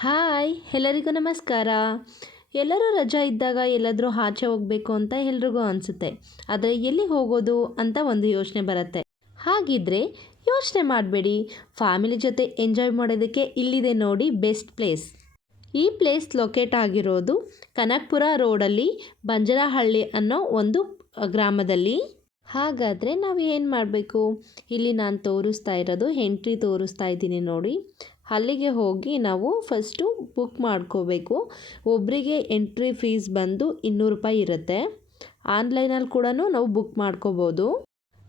Hi ಎಲ್ಲರಿಗೂ ನಮಸ್ಕಾರ. ಎಲ್ಲರೂ ರಜಾ ಇದ್ದಾಗ ಎಲ್ಲಾದರೂ ಆಚೆ ಹೋಗಬೇಕು ಅಂತ ಎಲ್ರಿಗೂ ಅನಿಸುತ್ತೆ. ಆದರೆ ಎಲ್ಲಿ ಹೋಗೋದು ಅಂತ ಒಂದು ಯೋಚನೆ ಬರುತ್ತೆ. ಹಾಗಿದ್ರೆ ಯೋಚನೆ ಮಾಡಬೇಡಿ, ಫ್ಯಾಮಿಲಿ ಜೊತೆ ಎಂಜಾಯ್ ಮಾಡೋದಕ್ಕೆ ಇಲ್ಲಿದೆ ನೋಡಿ ಬೆಸ್ಟ್ ಪ್ಲೇಸ್. ಈ ಪ್ಲೇಸ್ ಲೊಕೇಟ್ ಆಗಿರೋದು ಕನಕಪುರ ರೋಡಲ್ಲಿ ಬಂಜರಹಳ್ಳಿ ಅನ್ನೋ ಒಂದು ಗ್ರಾಮದಲ್ಲಿ. ಹಾಗಾದರೆ ನಾವು ಏನು ಮಾಡಬೇಕು, ಇಲ್ಲಿ ನಾನು ತೋರಿಸ್ತಾ ಇರೋದು ಎಂಟ್ರಿ ತೋರಿಸ್ತಾ ಇದ್ದೀನಿ ನೋಡಿ. ಅಲ್ಲಿಗೆ ಹೋಗಿ ನಾವು ಫಸ್ಟು ಬುಕ್ ಮಾಡ್ಕೋಬೇಕು. ಒಬ್ಬರಿಗೆ ಎಂಟ್ರಿ ಫೀಸ್ ಬಂದು 200 ರೂಪಾಯಿ ಇರುತ್ತೆ. ಆನ್ಲೈನಲ್ಲಿ ಕೂಡ ನಾವು ಬುಕ್ ಮಾಡ್ಕೋಬೋದು.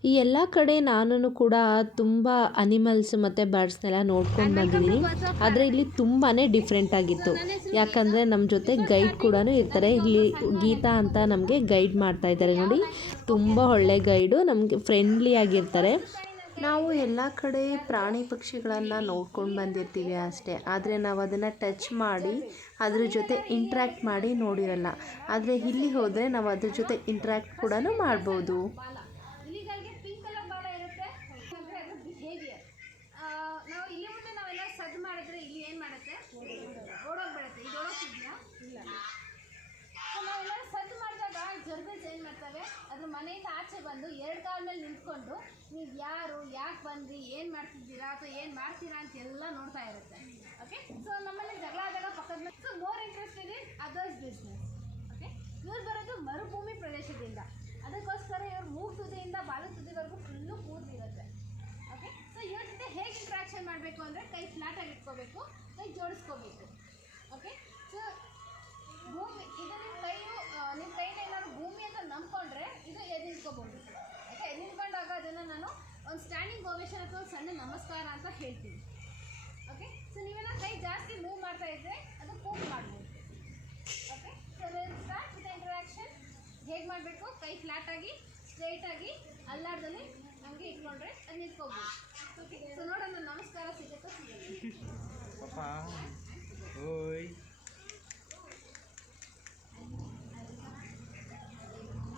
ಈ ಎಲ್ಲ ಕಡೆ ನಾನು ಕೂಡ ತುಂಬ ಅನಿಮಲ್ಸ್ ಮತ್ತು ಬರ್ಡ್ಸ್ನೆಲ್ಲ ನೋಡ್ಕೊಂಡು ಬಂದಿದ್ದೀನಿ. ಆದರೆ ಇಲ್ಲಿ ತುಂಬಾ ಡಿಫ್ರೆಂಟ್ ಆಗಿತ್ತು. ಯಾಕಂದರೆ ನಮ್ಮ ಜೊತೆ ಗೈಡ್ ಕೂಡ ಇರ್ತಾರೆ. ಇಲ್ಲಿ ಗೀತಾ ಅಂತ ನಮಗೆ ಗೈಡ್ ಮಾಡ್ತಾ ಇದ್ದಾರೆ ನೋಡಿ. ತುಂಬ ಒಳ್ಳೆ ಗೈಡು, ನಮಗೆ ಫ್ರೆಂಡ್ಲಿ ಆಗಿರ್ತಾರೆ. ನಾವು ಎಲ್ಲ ಕಡೆ ಪ್ರಾಣಿ ಪಕ್ಷಿಗಳನ್ನು ನೋಡ್ಕೊಂಡು ಬಂದಿರ್ತೀವಿ ಅಷ್ಟೇ, ಆದರೆ ನಾವು ಅದನ್ನು ಟಚ್ ಮಾಡಿ ಅದ್ರ ಜೊತೆ ಇಂಟ್ರ್ಯಾಕ್ಟ್ ಮಾಡಿ ನೋಡಿರಲ್ಲ. ಆದರೆ ಇಲ್ಲಿ ಹೋದರೆ ನಾವು ಅದ್ರ ಜೊತೆ ಇಂಟ್ರ್ಯಾಕ್ಟ್ ಕೂಡ ಮಾಡ್ಬೋದು. ನಾವು ಇಲ್ಲಿ ಮುಂದೆ ನಾವೆಲ್ಲ ಸದ್ದು ಮಾಡಿದ್ರೆ ಇಲ್ಲಿ ಏನು ಮಾಡುತ್ತೆ, ಓಡೋಗ್ಬಿಡುತ್ತೆ. ಇದು ಓಡೋಗ್ತಿದ್ಯಾ? ಇಲ್ಲ. ನಾವೆಲ್ಲರೂ ಸದ್ದು ಮಾಡಿದಾಗ ಜರ್ಗಲ್ಸ್ ಏನು ಮಾಡ್ತವೆ, ಅದ್ರ ಮನೆಯಿಂದ ಆಚೆ ಬಂದು 2 ಕಾಲ ಮೇಲೆ ನಿಂತ್ಕೊಂಡು ನೀವು ಯಾರು, ಯಾಕೆ ಬಂದ್ರಿ, ಏನು ಮಾಡ್ತಿದ್ದೀರಾ ಅಥವಾ ಏನು ಮಾಡ್ತೀರಾ ಅಂತ ಎಲ್ಲ ನೋಡ್ತಾ ಇರುತ್ತೆ. ಓಕೆ, ಸೊ ನಮ್ಮಲ್ಲಿ ಜಗಳ ಆದಾಗ ಪಕ್ಕದ ಮೇಲೆ so more interested in others business. Okay, ಇವ್ರು ಬರೋದು ಮರುಭೂಮಿ ಪ್ರದೇಶದಿಂದ, ಅದಕ್ಕೋಸ್ಕರ ಇವ್ರು ಮೂಗು ತುದಿಯಿಂದ ಬಾಲು ತುದಿವರೆಗೂ ಫುಲ್ಲು ಕೂದಲಿರುತ್ತೆ. ಓಕೆ, ಸೊ ಇವ್ರ ಜೊತೆ ಹೇಗೆ ಇಂಟ್ರಾಕ್ಷನ್ ಮಾಡಬೇಕು ಅಂದರೆ ಕೈ ಫ್ಲಾಟಾಗಿ ಇಟ್ಕೋಬೇಕು, ಕೈ ಜೋಡಿಸ್ಕೋಬೇಕು. ಓಕೆ, ಸೊ ಭೂಮಿ ಇದು ನಿಮ್ಮ ಕೈನ ಏನಾದ್ರು ಭೂಮಿ ಅಂತ ನಂಬ್ಕೊಂಡ್ರೆ ಇದು ಎದ್ದಿಟ್ಕೋಬೋದು. ಓಕೆ, ನಿಂತ್ಕೊಂಡಾಗ ಅದನ್ನು ನಾನು ಒಂದು ಸ್ಟ್ಯಾಂಡಿಂಗ್ ಓವೇಷನ್ ಅಥವಾ ಒಂದು ಸಣ್ಣ ನಮಸ್ಕಾರ ಅಂತ ಹೇಳ್ತೀನಿ. ಓಕೆ, ಸೊ ನೀವೆಲ್ಲ ಕೈ ಜಾಸ್ತಿ ಮೂವ್ ಮಾಡ್ತಾ ಇದ್ದರೆ ಅದು ಕೂಗ್ ಮಾಡ್ಬೋದು. Okay, so start with interaction. ಹೇಗೆ ಮಾಡಬೇಕು, ಕೈ ಫ್ಲಾಟಾಗಿ ಸ್ಟ್ರೈಟಾಗಿ ಅಲ್ಲಾಡ್ದಲ್ಲಿ ನಮಗೆ ಇಟ್ಕೊಂಡ್ರೆ ಅದು ನಿಂತ್ಕೋಬೋದು. ಓಕೆ, ಸೊ ನೋಡೋಣ ನಮಸ್ಕಾರ ಸಿಗುತ್ತೋ ಸಿಗುತ್ತೆ.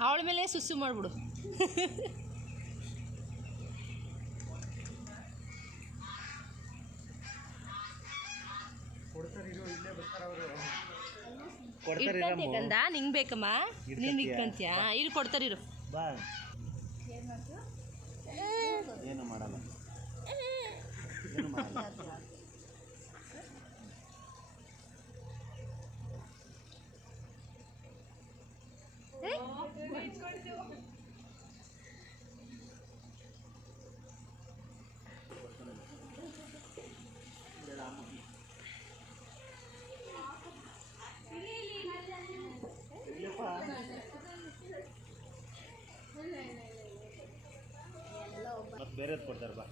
ಅವಳ ಮೇಲೆ ಸುಸ್ಸು ಮಾಡಿಬಿಡು. ಗಂಧ ನಿಂಗೆ ಬೇಕಮ್ಮ, ನೀನು ಇಟ್ಕೊಂತೀಯ, ಇಲ್ಲಿ ಕೊಡ್ತಾರಿರು. ಏನು ಮಾಡಲ್ಲ. ಮತ್ತೆ ಬೇರೆದು ಕೊಡ್ತಾರೆ ಬಾ.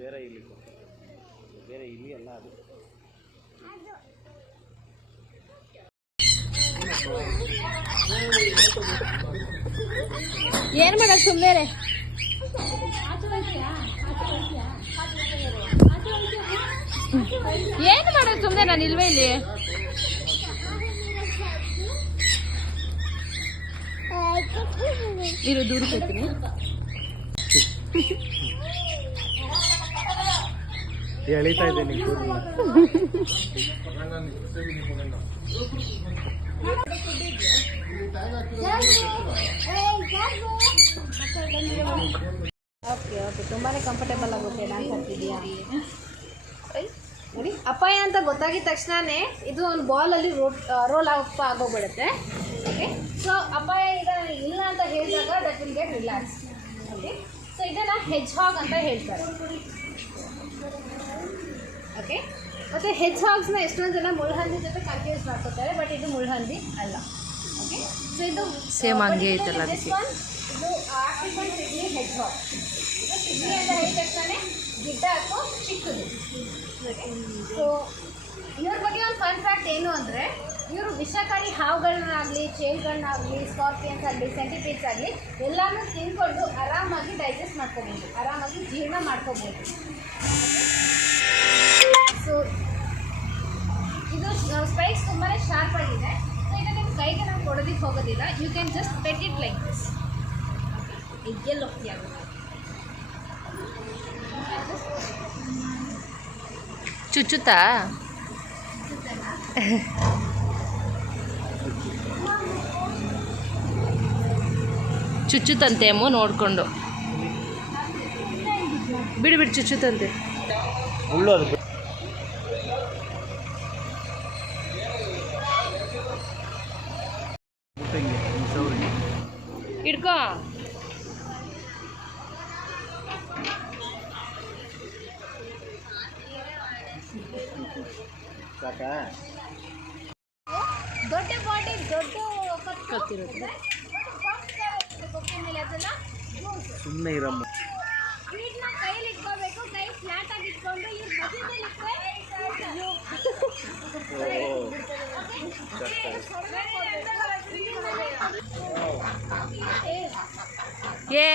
ಬೇರೆ ಇಲ್ಲಿ ಬೇರೆ ಇಲ್ಲಿ ಎಲ್ಲ ಅದು ಏನು ಮಾಡೋದು ಸುಮ್ಮನೆ. ಏನು ಮಾಡೋದು ಸುಮ್ಮನೆ, ನಾನು ಇಲ್ವೇ ಇಲ್ಲಿ. ಇರು ದೂರ ಹೋಗ್ತೀನಿ. ಎಳಿತಾ ಇದ್ದೀನಿ. ಓಕೆ ಓಕೆ, ತುಂಬಾ ಕಂಫರ್ಟೇಬಲ್ ಆಗುತ್ತೆ. ಡ್ಯಾನ್ಸ್ ಆಗ್ತಿದೆಯಾ ನೋಡಿ. ಅಪಾಯ ಅಂತ ಗೊತ್ತಾಗಿದ ತಕ್ಷಣವೇ ಇದು ಒಂದು ಬಾಲಲ್ಲಿ ರೋಲ್ ಅಪ್ ಆಗೋಗ್ಬಿಡುತ್ತೆ. ಓಕೆ, ಸೊ ಅಪಾಯ ಈಗ ಇಲ್ಲ ಅಂತ ಹೇಳಿದಾಗ that will get relax. Okay, so ಇದನ್ನು ಹೆಜ್ ಹಾಗ್ ಅಂತ ಹೇಳ್ತಾರೆ. ಓಕೆ, ಮತ್ತು ಹೆಜ್ ಹಾಗ್ಸ್ನ ಎಷ್ಟೊಂದು ಜನ ಮುಳ್ಳುಹಂದಿ ಜೊತೆ ಕನ್ಫ್ಯೂಸ್ ಮಾಡ್ಕೋತಾರೆ, ಬಟ್ ಇದು ಮುಳ್ಳುಹಂದಿ ಅಲ್ಲ. ಓಕೆ, ಸೊ ಇದು ಸೇಮ್ ಹಂಗೆ ಐತಲ್ಲ ಅದಕ್ಕೆ. ಇದು ಆಫ್ರಿಕನ್ ಸಿಡ್ನಿ ಹೆಜ್ ಹಾಗ್. ಇದು ಸಿಡ್ನಿ ಅಂತ ಹೇಳಿದ ತಕ್ಷಣ ಗಿಡ್ಡ ಅಥವಾ ಚಿಕ್ಕದು. ಸೊ ಇವ್ರ ಬಗ್ಗೆ ಒಂದು ಫನ್ ಫ್ಯಾಕ್ಟ್ ಏನು ಅಂದರೆ, ಇವರು ವಿಷಕಾರಿ ಹಾವುಗಳನ್ನಾಗಲಿ, ಚೇಲ್ಗಳನ್ನಾಗಲಿ, ಸ್ಕಾರ್ಪಿಯನ್ಸ್ ಆಗಲಿ, ಸೆಂಟಿಪೀಡ್ಸ್ ಆಗಲಿ ಎಲ್ಲನೂ ತಿಂದ್ಕೊಂಡು ಆರಾಮಾಗಿ ಡೈಜೆಸ್ಟ್ ಮಾಡ್ಕೋಬೋದು, ಆರಾಮಾಗಿ ಜೀರ್ಣ ಮಾಡ್ಕೋಬೋದು. ಸೊ ಇದು ಸ್ಪೈಕ್ಸ್ ತುಂಬಾ ಶಾರ್ಪ್ ಆಗಿದೆ. ಸೊ ಈಗ ನಿಮ್ಮ ಕೈಗೆ ನಾವು ಕೊಡೋದಕ್ಕೆ ಹೋಗೋದಿಲ್ಲ. You can just put it like this. ಇದೆಲ್ಲ ಹೋಗ್ತೀಯಾಗುತ್ತೆ. ಚುಚ್ಚುತ್ತಾ? ಚುಚ್ಚುತ್ತಂತೆ ಅಮ್ಮ ನೋಡಿಕೊಂಡು. ಬಿಡು ಬಿಡು, ಚುಚ್ಚುತ್ತಂತೆ. ಮುಳ್ಳು ಅದು ಹಿಡ್ಕೋ. ಸಾಕಾ? ದೊಡ್ಡ ಬಾಡಿ ದೊಡ್ಡ ಕತ್ತಿರುತ್ತೆ. ಕೊಕ್ಕೆ ಮೇಲೆ ಅದನ್ನ ಸುಮ್ಮನೆ ಇರಮ್ಮ. ಸ್ವೀಟ್ನ ಕೈಲಿ ಇಟ್ಕೋಬೇಕು, ಕೈ ಫ್ಲಾಟ್ ಆಗಿ ಇಟ್ಕೊಂಡು ಇವ್ರ ಮಧ್ಯದಲ್ಲಿ ಏ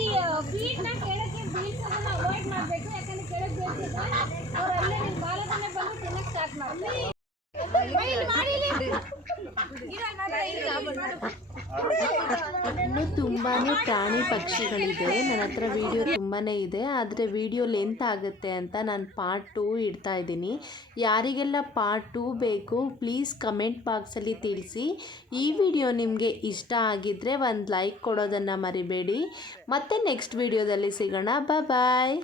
ಈ ಬೀಟ್ನ ಕೆಳಗೆ ಬೀಳ್ಸೋದನ್ನ ಅವಾಯ್ಡ್ ಮಾಡಬೇಕು. ಯಾಕಂದ್ರೆ ಕೆಳಗೆ ಬೀಳ್ಸಿದ್ರೆ ಅವ್ರು ಅಲ್ಲೇ ನಿಮ್ಮ ಬಾಲದಲ್ಲೇ ಬಂದು ತಿನ್ನಕ್ಕೆ ಸ್ಟಾರ್ಟ್ ಮಾಡ್ತಾರೆ. ಇನ್ನು ತುಂಬಾ ಪ್ರಾಣಿ ಪಕ್ಷಿಗಳಿದೆ. ನನ್ನ ಹತ್ರ ವಿಡಿಯೋ ತುಂಬಾ ಇದೆ, ಆದರೆ ವಿಡಿಯೋ ಲೆಂತ್ ಆಗುತ್ತೆ ಅಂತ ನಾನು ಪಾರ್ಟ್ 2 ಇಡ್ತಾ ಇದ್ದೀನಿ. ಯಾರಿಗೆಲ್ಲ ಪಾರ್ಟ್ 2 ಬೇಕು ಪ್ಲೀಸ್ ಕಮೆಂಟ್ ಬಾಕ್ಸಲ್ಲಿ ತಿಳಿಸಿ. ಈ ವಿಡಿಯೋ ನಿಮಗೆ ಇಷ್ಟ ಆಗಿದ್ದರೆ ಒಂದು ಲೈಕ್ ಕೊಡೋದನ್ನು ಮರಿಬೇಡಿ. ಮತ್ತೆ ನೆಕ್ಸ್ಟ್ ವಿಡಿಯೋದಲ್ಲಿ ಸಿಗೋಣ. ಬಾಯ್.